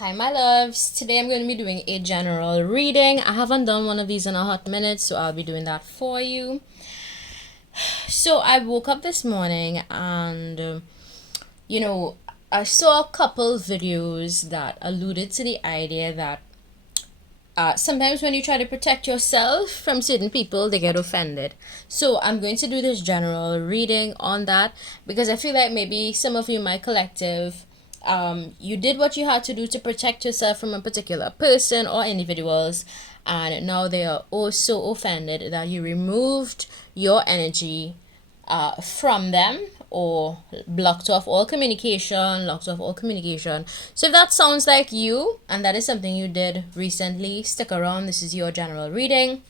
Hi my loves, today I'm going to be doing a general reading. I haven't done one of these in a hot minute, so I'll be doing that for you. So I woke up this morning and I saw a couple videos that alluded to the idea that sometimes when you try to protect yourself from certain people, they get offended. So I'm going to do this general reading on that because I feel like maybe some of you, my collective, you did what you had to do to protect yourself from a particular person or individuals, and now they are also offended that you removed your energy from them or blocked off all communication, So if that sounds like you and that is something you did recently, stick around. This is your general reading.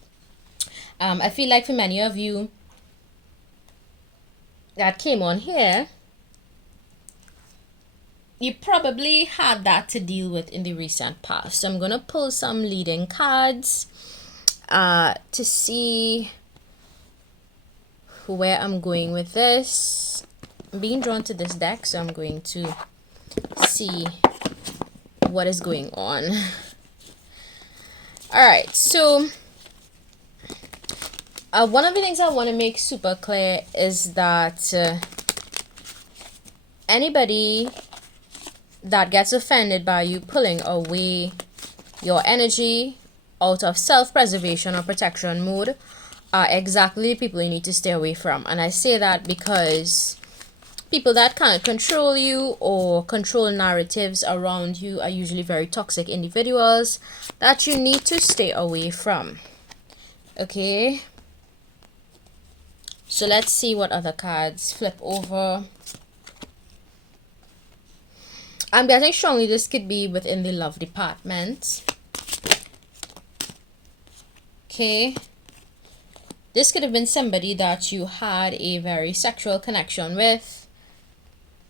I feel like for many of you that came on here, you probably had that to deal with in the recent past. So I'm going to pull some leading cards to see where I'm going with this. I'm being drawn to this deck, so I'm going to see what is going on. Alright, so one of the things I want to make super clear is that anybody that gets offended by you pulling away your energy out of self-preservation or protection mode are exactly people you need to stay away from. And I say that because people that can't control you or control narratives around you are usually very toxic individuals that you need to stay away from. Okay, so let's see what other cards flip over. I'm getting strongly this could be within the love department. Okay. This could have been somebody that you had a very sexual connection with.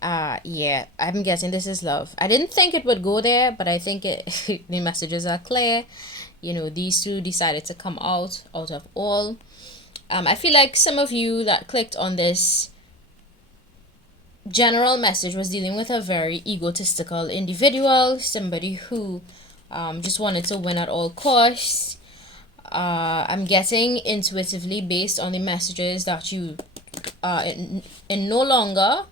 Yeah, I'm guessing this is love. I didn't think it would go there, but I think the messages are clear. You know, these two decided to come out of all. I feel like some of you that clicked on this general message was dealing with a very egotistical individual, somebody who just wanted to win at all costs. I'm getting intuitively based on the messages that you in no longer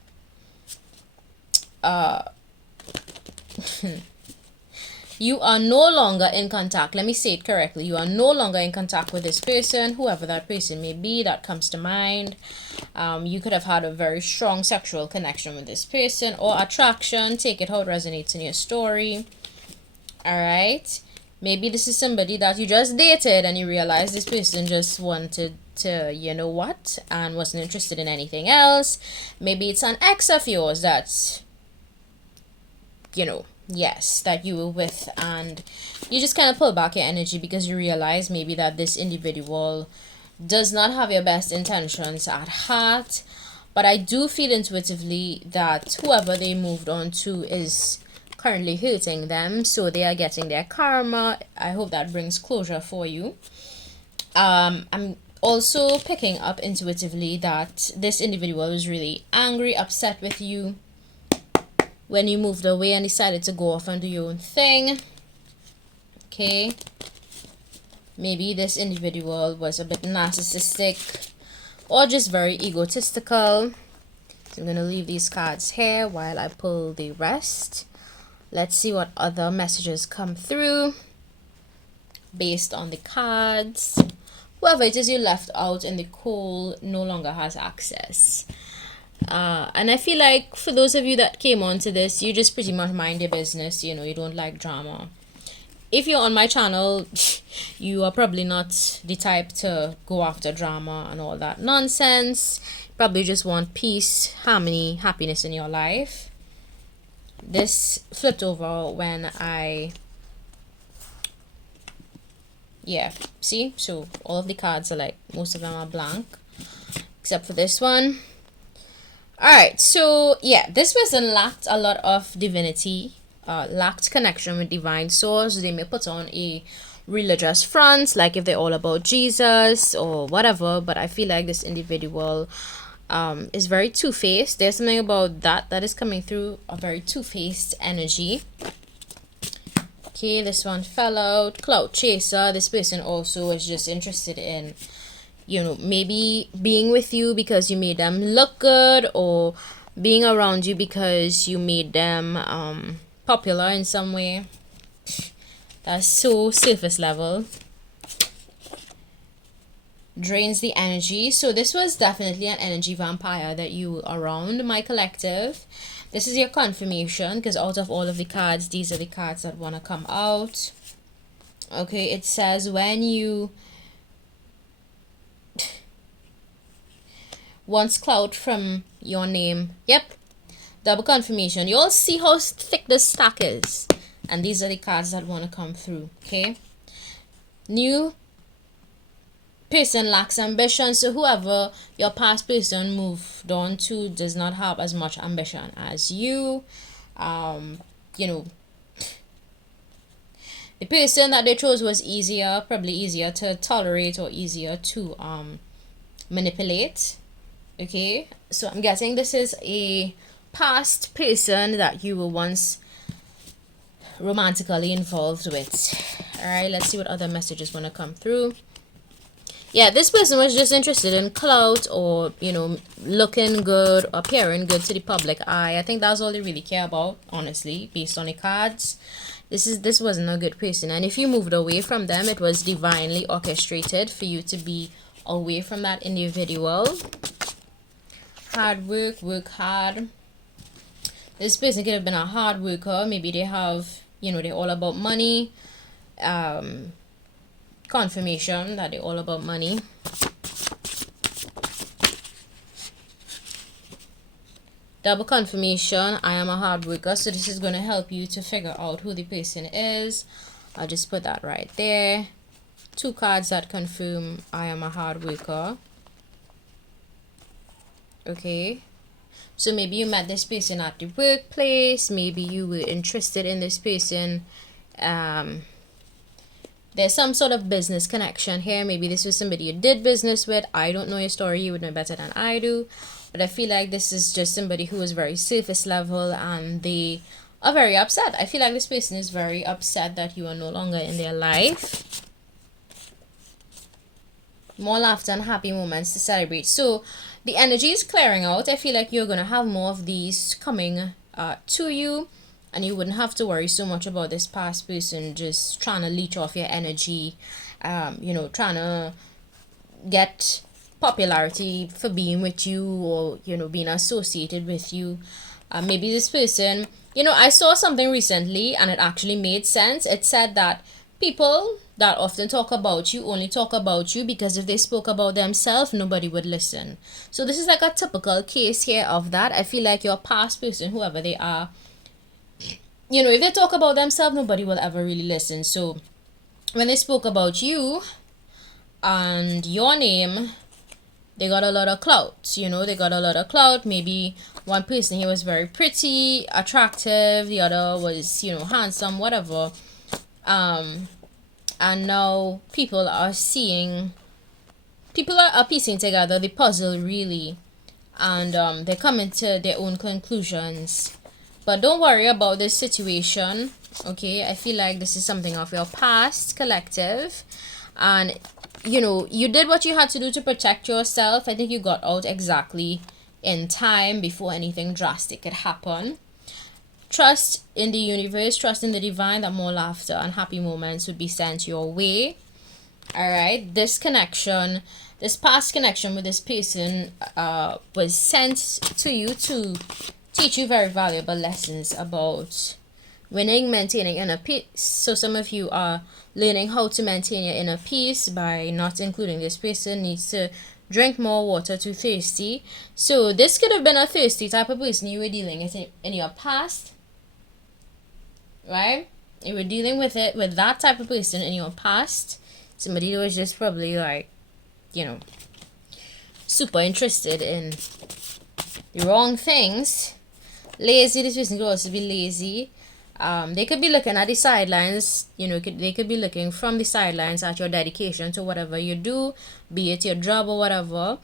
you are no longer in contact. Let me say it correctly. You are no longer in contact with this person, whoever that person may be that comes to mind. You could have had a very strong sexual connection with this person or attraction. Take it how it resonates in your story. All right. Maybe this is somebody that you just dated and you realize this person just wanted to, you know what, and wasn't interested in anything else. Maybe it's an ex of yours that's, you know, yes, that you were with, and you just kind of pull back your energy because you realize maybe that this individual does not have your best intentions at heart. But I do feel intuitively that whoever they moved on to is currently hurting them, so they are getting their karma. I hope that brings closure for you. I'm also picking up intuitively that this individual was really angry, upset with you when you moved away and decided to go off and do your own thing. Okay, maybe this individual was a bit narcissistic or just very egotistical. So I'm going to leave these cards here while I pull the rest. Let's see what other messages come through based on the cards. Whoever it is you left out in the cold no longer has access. And I feel like for those of you that came onto this, you just pretty much mind your business. You know, you don't like drama. If you're on my channel, you are probably not the type to go after drama and all that nonsense. Probably just want peace, harmony, happiness in your life. This flipped over when see, so all of the cards are like, most of them are blank except for this one. All right, so yeah, this person lacked a lot of divinity, lacked connection with divine source. They may put on a religious front, like if they're all about Jesus or whatever, but I feel like this individual is very two-faced. There's something about that is coming through, a very two-faced energy. Okay, this one fell out. Clout chaser. This person also is just interested in, you know, maybe being with you because you made them look good, or being around you because you made them popular in some way. That's so surface level. Drains the energy. So this was definitely an energy vampire that you around, my collective. This is your confirmation, because out of all of the cards, these are the cards that want to come out. Okay, it says when you wants clout from your name. Yep, double confirmation. You all see how thick this stack is, and these are the cards that want to come through. Okay, new person lacks ambition. So whoever your past person moved on to does not have as much ambition as you. You know, the person that they chose was easier, probably easier to tolerate or easier to manipulate. Okay, so I'm guessing this is a past person that you were once romantically involved with. All right, let's see what other messages want to come through. Yeah, this person was just interested in clout, or, you know, looking good, appearing good to the public eye. I think that's all they really care about, honestly, based on the cards. This wasn't a good person, and if you moved away from them, it was divinely orchestrated for you to be away from that individual. Hard work, work hard. This person could have been a hard worker. Maybe they have, you know, they're all about money. Confirmation that they're all about money. Double confirmation, I am a hard worker. So this is going to help you to figure out who the person is. I'll just put that right there. Two cards that confirm I am a hard worker. Okay, so maybe you met this person at the workplace. Maybe you were interested in this person. There's some sort of business connection here. Maybe this was somebody you did business with. I don't know your story. You would know better than I do. But I feel like this is just somebody who is very surface level, and they are very upset. I feel like this person is very upset that you are no longer in their life. More laughter and happy moments to celebrate. So the energy is clearing out. I feel like you're going to have more of these coming to you, and you wouldn't have to worry so much about this past person just trying to leech off your energy, you know, trying to get popularity for being with you, or, you know, being associated with you. Maybe this person, you know, I saw something recently and it actually made sense. It said that people that often talk about you only talk about you because if they spoke about themselves, nobody would listen. So this is like a typical case here of that. I feel like your past person, whoever they are, you know, if they talk about themselves, nobody will ever really listen. So when they spoke about you and your name, they got a lot of clout. You know, they got a lot of clout. Maybe one person here was very pretty, attractive, the other was, you know, handsome, whatever. And now people are piecing together the puzzle, really, and they're coming to their own conclusions. But don't worry about this situation, okay? I feel like this is something of your past, collective, and, you know, you did what you had to do to protect yourself. I think you got out exactly in time before anything drastic could happen. Trust in the universe, trust in the divine, that more laughter and happy moments would be sent your way. All right, this connection, this past connection with this person was sent to you to teach you very valuable lessons about winning, maintaining inner peace. So some of you are learning how to maintain your inner peace by not including this person. Needs to drink more water, too thirsty. So this could have been a thirsty type of person you were dealing with in your past, right? You were dealing with it with that type of person in your past. Somebody who was just probably like, you know, super interested in the wrong things. Lazy, this person could also be lazy. They could be looking at the sidelines, you know, they could be looking from the sidelines at your dedication to whatever you do, be it your job or whatever.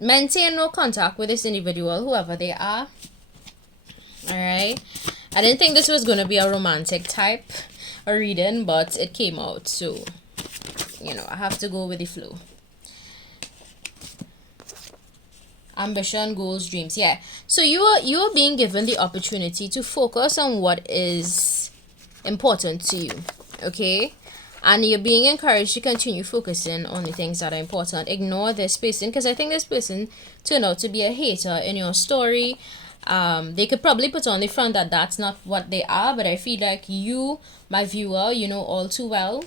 Maintain no contact with this individual, whoever they are. All right. I didn't think this was going to be a romantic type. a reading, but it came out, so I have to go with the flow. Ambition, goals, dreams. Yeah. So you are being given the opportunity to focus on what is important to you. Okay? And you're being encouraged to continue focusing on the things that are important. Ignore this person, because I think this person turned out to be a hater in your story. They could probably put on the front that that's not what they are, but I feel like you, my viewer, you know all too well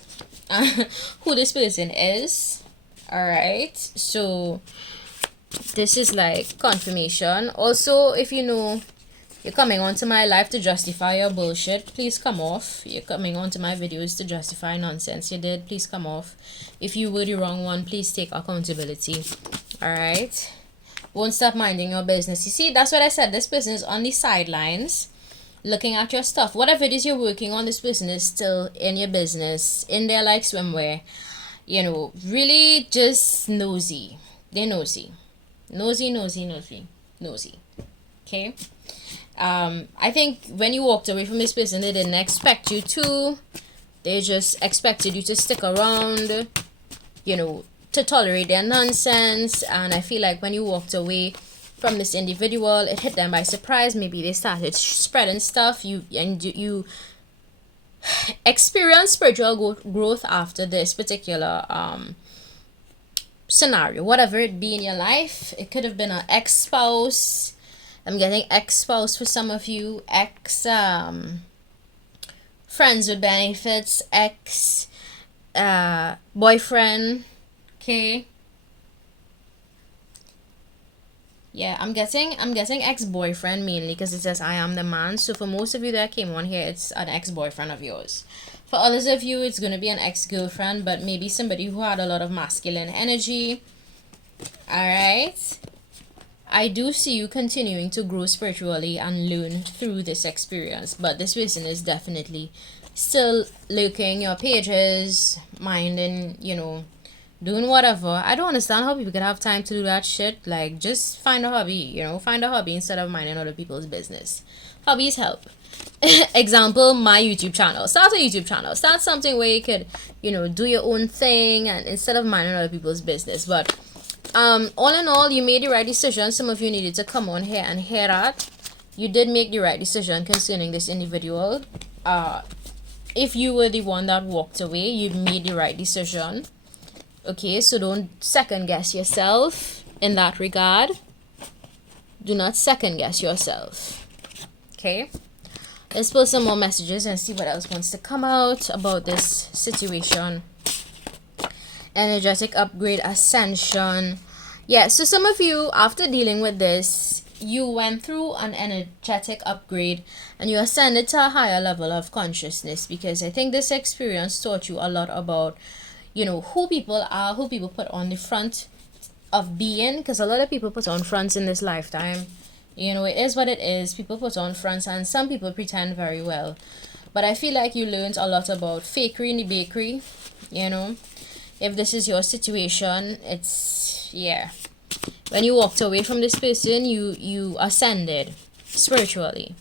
who this person is. All right. So this is like confirmation. Also, if you know you're coming onto my life to justify your bullshit, please come off. You're coming onto my videos to justify nonsense you did, please come off. If you were the wrong one, please take accountability. All right. Won't stop minding your business. You see, that's what I said. This person is on the sidelines looking at your stuff. Whatever it is you're working on, this person is still in your business, in there like swimwear. Really just nosy. They're nosy. Nosy. Okay. I think when you walked away from this person, they didn't expect you to. They just expected you to stick around, to tolerate their nonsense. And I feel like when you walked away from this individual, it hit them by surprise. Maybe they started spreading stuff. You experience spiritual growth after this particular scenario, whatever it be in your life. It could have been an ex-spouse. I'm getting ex-spouse for some of you, friends with benefits, boyfriend. Okay. Yeah, I'm getting ex-boyfriend mainly because it says I am the man. So for most of you that came on here, it's an ex-boyfriend of yours. For others of you, it's going to be an ex-girlfriend, but maybe somebody who had a lot of masculine energy. All right. I do see you continuing to grow spiritually and learn through this experience, but this person is definitely still looking your pages, minding, doing whatever. I don't understand how people can have time to do that shit. Like, just find a hobby, find a hobby instead of minding other people's business. Hobbies help. Example, my YouTube channel. Start a YouTube channel. Start something where you could, do your own thing and instead of minding other people's business. But all in all, you made the right decision. Some of you needed to come on here and hear that. You did make the right decision concerning this individual. If you were the one that walked away, you made the right decision. Okay, so don't second guess yourself in that regard. Do not second guess yourself. Okay. Let's pull some more messages and see what else wants to come out about this situation. Energetic upgrade, ascension. Yeah, so some of you, after dealing with this, you went through an energetic upgrade and you ascended to a higher level of consciousness, because I think this experience taught you a lot about, who people are, who people put on the front of being, because a lot of people put on fronts in this lifetime. It is what it is. People put on fronts and some people pretend very well. But I feel like you learned a lot about fakery in the bakery, If this is your situation, it's, yeah. When you walked away from this person, you ascended spiritually.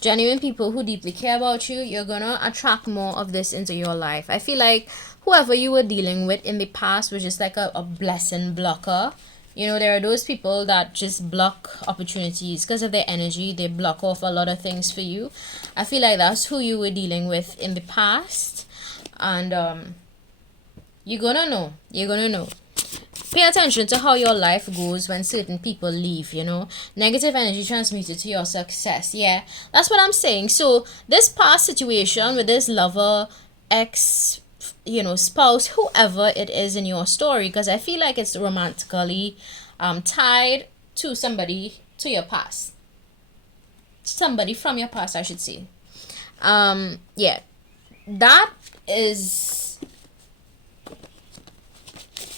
Genuine people who deeply care about you, you're gonna attract more of this into your life. I feel like whoever you were dealing with in the past was just like a blessing blocker. There are those people that just block opportunities because of their energy. They block off a lot of things for you. I feel like that's who you were dealing with in the past. And you're gonna know. Pay attention to how your life goes when certain people leave, Negative energy transmitted to your success. Yeah, that's what I'm saying. So this past situation with this lover, ex, spouse, whoever it is in your story, because I feel like it's romantically tied to somebody to your past. Somebody from your past, I should say. Yeah, that is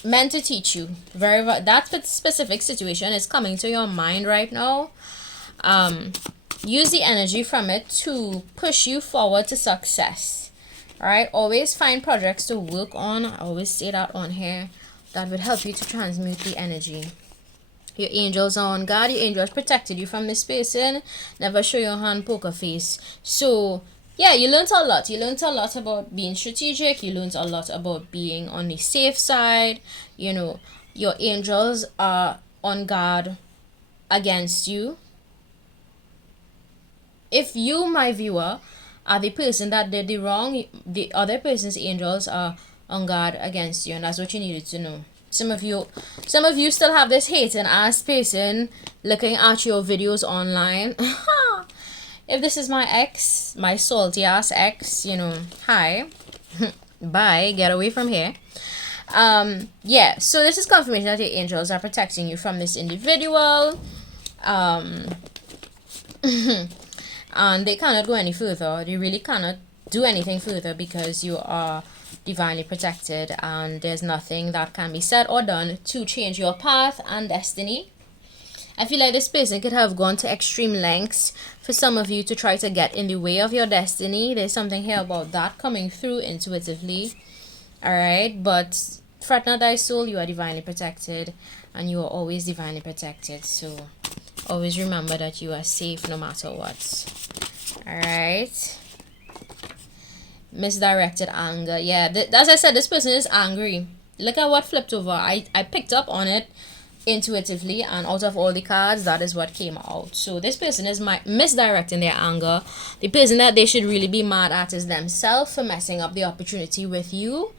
meant to teach you that specific situation is coming to your mind right now. Use the energy from it to push you forward to success. All right, always find projects to work on. I always say that on here. That would help you to transmute the energy. Your angels are on guard. Your angels protected you from this person. Never show your hand, poker face. So yeah, you learned a lot. You learned a lot about being strategic. You learned a lot about being on the safe side. You know, your angels are on guard against you. If you, my viewer, are the person that did the wrong, the other person's angels are on guard against you, and that's what you needed to know. Some of you still have this hating ass person looking at your videos online. If this is my ex, my salty ass ex, hi, bye, get away from here. Yeah, so this is confirmation that your angels are protecting you from this individual. And they cannot go any further. They really cannot do anything further because you are divinely protected, and there's nothing that can be said or done to change your path and destiny. I feel like this person could have gone to extreme lengths for some of you to try to get in the way of your destiny. There's something here about that coming through intuitively. Alright, but fret not thy soul, you are divinely protected, and you are always divinely protected. So always remember that you are safe no matter what. Alright. Misdirected anger. Yeah, as I said, this person is angry. Look at what flipped over. I picked up on it intuitively, and out of all the cards, that is what came out. So this person is misdirecting their anger. The person that they should really be mad at is themselves for messing up the opportunity with you.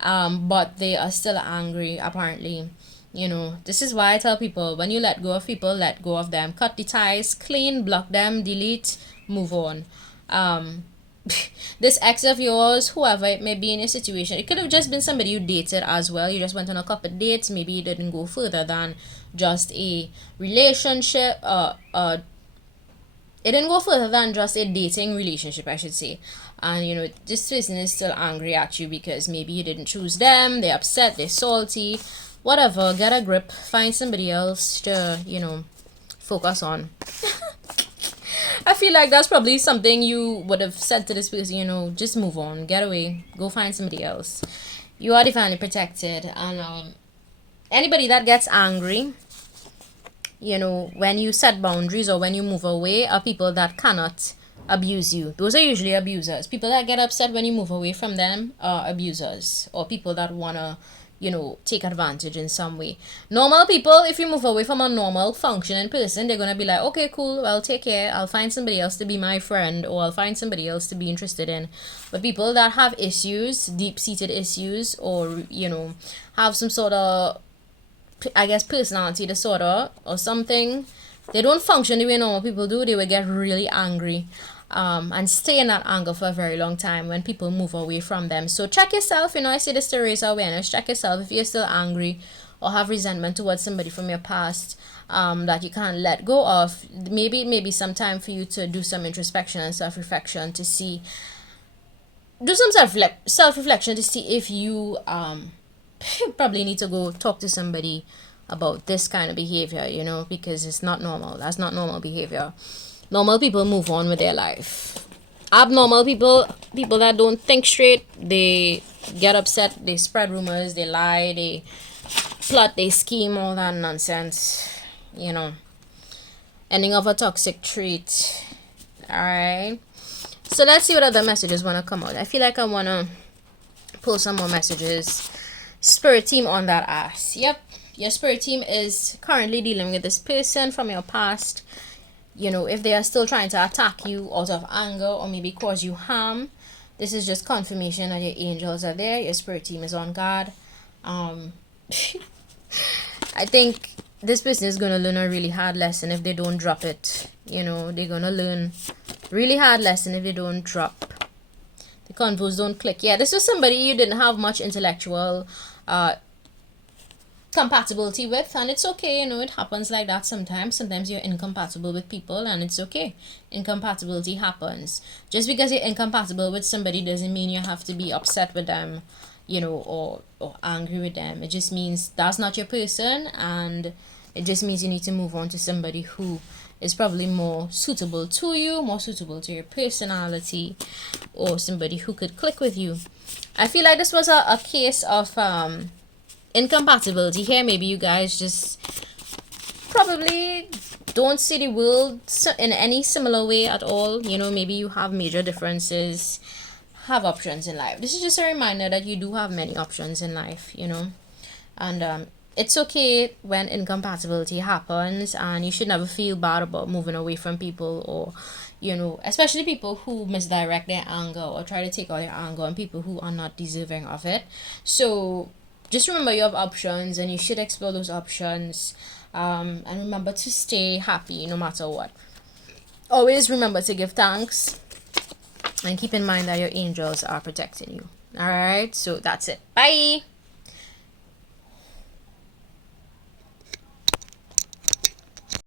But they are still angry, apparently. This is why I tell people, when you let go of people, let go of them. Cut the ties, clean, block them, delete, move on. This ex of yours, whoever it may be in a situation, it could have just been somebody you dated as well. You just went on a couple dates. Maybe you didn't go further than just a relationship. It didn't go further than just a dating relationship, I should say. And this person is still angry at you because maybe you didn't choose them. They're upset, they're salty, whatever. Get a grip, find somebody else to focus on. I feel like that's probably something you would have said to this person, just move on, get away, go find somebody else. You are divinely protected. And anybody that gets angry, when you set boundaries or when you move away, are people that cannot abuse you. Those are usually abusers. People that get upset when you move away from them are abusers, or people that want to take advantage in some way. Normal people, if you move away from a normal functioning person, they're gonna be like, okay, cool, I'll take care, I'll find somebody else to be my friend, or I'll find somebody else to be interested in. But people that have issues, deep-seated issues, or have some sort of, I guess, personality disorder or something, they don't function the way normal people do. They will get really angry and stay in that anger for a very long time when people move away from them. So check yourself. I say this to raise awareness. Check yourself if you're still angry or have resentment towards somebody from your past that you can't let go of. Maybe some time for you to do some introspection and self-reflection to see, do some self-reflection to see if you probably need to go talk to somebody about this kind of behavior, because it's not normal. That's not normal behavior. Normal people move on with their life. Abnormal people that don't think straight, they get upset, they spread rumors, they lie, they plot, they scheme, all that nonsense. Ending of a toxic trait. Alright. So let's see what other messages want to come out. I feel like I want to pull some more messages. Spirit team on that ass. Yep. Your spirit team is currently dealing with this person from your past. If they are still trying to attack you out of anger or maybe cause you harm, this is just confirmation that your angels are there. Your spirit team is on guard. I think this person is going to learn a really hard lesson if they don't drop it. They're going to learn really hard lesson if they don't drop. The convos don't click. Yeah, this was somebody you didn't have much intellectual compatibility with, and it's okay. It happens like that sometimes you're incompatible with people, and it's okay. Incompatibility happens. Just because you're incompatible with somebody doesn't mean you have to be upset with them, or angry with them. It just means that's not your person, and it just means you need to move on to somebody who is probably more suitable to you, more suitable to your personality, or somebody who could click with you. I feel like this was a case of incompatibility here. Maybe you guys just probably don't see the world in any similar way at all. You know, maybe you have major differences, have options in life. This is just a reminder that you do have many options in life, you know. And it's okay when incompatibility happens, and you should never feel bad about moving away from people, or you know, especially people who misdirect their anger or try to take out their anger on people who are not deserving of it. So just remember you have options, and you should explore those options. And remember to stay happy no matter what. Always remember to give thanks, and keep in mind that your angels are protecting you. All right, so that's it. Bye.